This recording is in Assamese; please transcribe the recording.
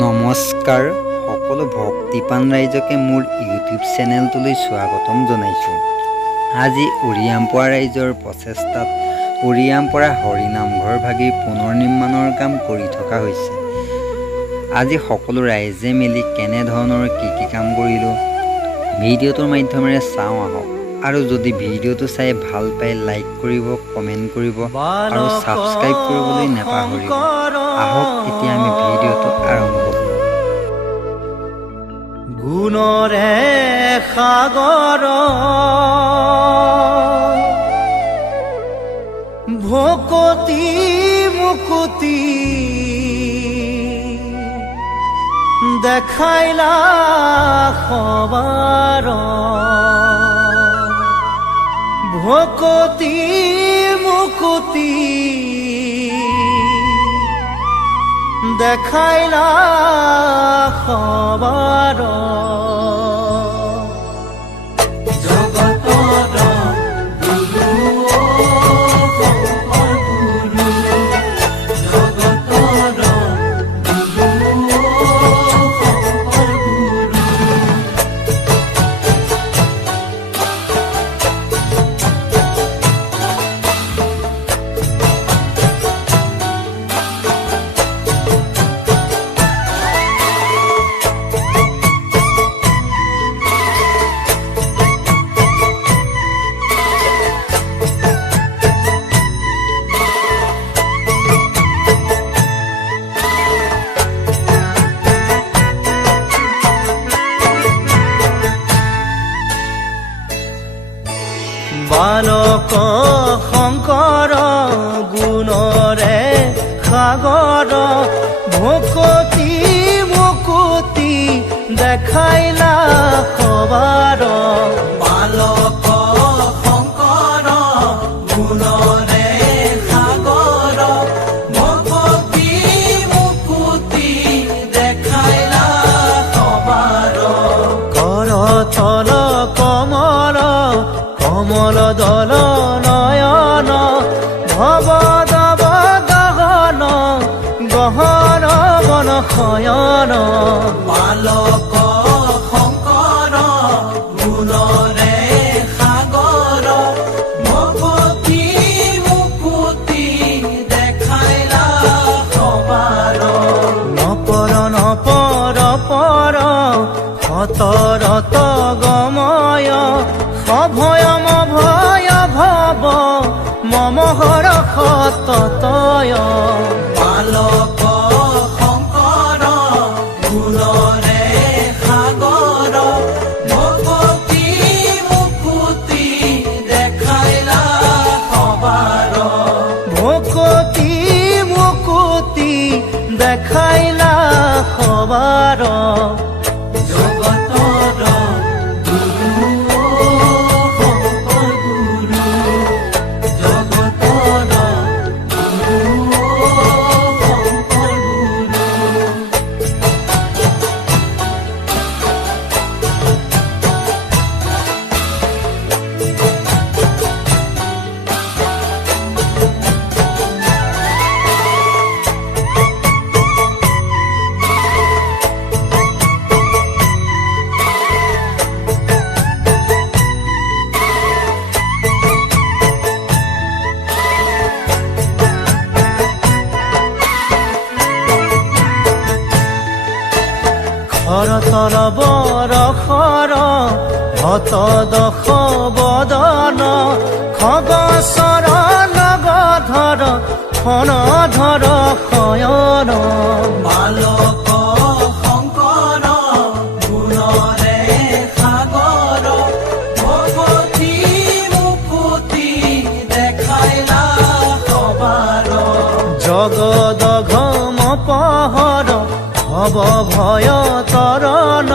নমস্কাৰ সকলো ভক্তিপান ৰাইজকে মোৰ ইউটিউব চেনেলটোলৈ স্বাগতম জনাইছোঁ। আজি উৰিয়ামপৰা ৰাইজৰ প্ৰচেষ্টাত উৰিয়ামপৰা হৰিনামঘৰ ভাগি পুনৰ নিৰ্মাণৰ কাম কৰি থকা হৈছে। আজি সকলো ৰাইজে মিলি কেনেধৰণৰ কি কাম কৰিলোঁ ভিডিঅ'টোৰ মাধ্যমেৰে চাওঁ আহক। আৰু যদি ভিডিঅ'টো চাই ভাল পাই লাইক কৰিব, কমেণ্ট কৰিব আৰু ছাবস্ক্ৰাইব কৰিবলৈ নাপাহৰিব। আহক এতিয়া আমি ভিডিঅ'টো আৰম্ভ কৰোঁ। গুণৰে সাগৰ ভকতি মুকুতি দেখাইলা সবাৰ ভকতি মুকুতি দেখাইলা সবাৰ বালক শংকৰ গুণৰে সাগৰ ভকতি মুকুতি দেখাইলা সবাৰ বালক শংকৰ গুণৰে সাগৰ ভকতি মুকুতি দেখাইলা সবাৰ কৰতল কমল কমল দল নয়ন ভব দব গহন গহন বন শয়ন বালক শংকৰ গুণৰে সাগৰ ভকতি মুকুতি দেখাইলা সবাৰ নপৰ নপৰ পৰ সতৰত গময় অভয়ম ভয় ভৱ মম হৰ সততয় বালক শংকৰ গুণৰে সাগৰ ভকতি মুকুতি দেখাইলা সবাৰ ভকতি মুকুতি দেখাইলা সবাৰ হৰতল বৰষৰ হত দশ বদন খগচৰ নগধৰ ফণধৰ শয়ন বালক শংকৰ গুণৰে সাগৰ ভকতি মুকুতি দেখাইলা সবাৰ জগদঘম পহৰ ভৱ ভয় তৰণ